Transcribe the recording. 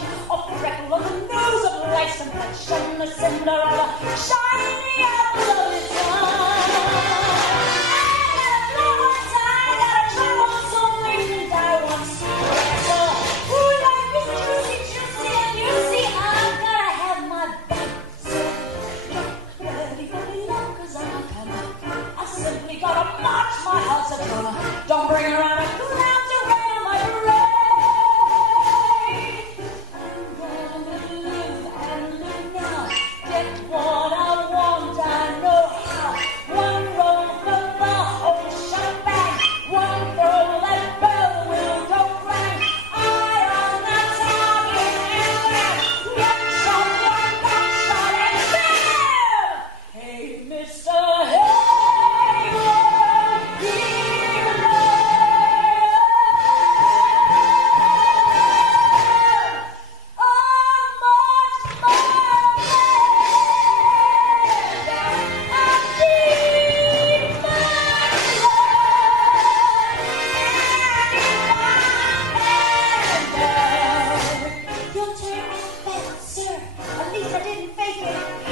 blush, a freckle on the nose of lice and touch on the Cinderella, shiny apple of his don't bring around a cloud to rain on my parade. I'm gonna live and live now. Get what I want, I know how. One roll for the whole shebang. One throw that bell will go clang. Eye on the target and bang. One shot, and bam! Hey, Mr. At least I didn't fake it.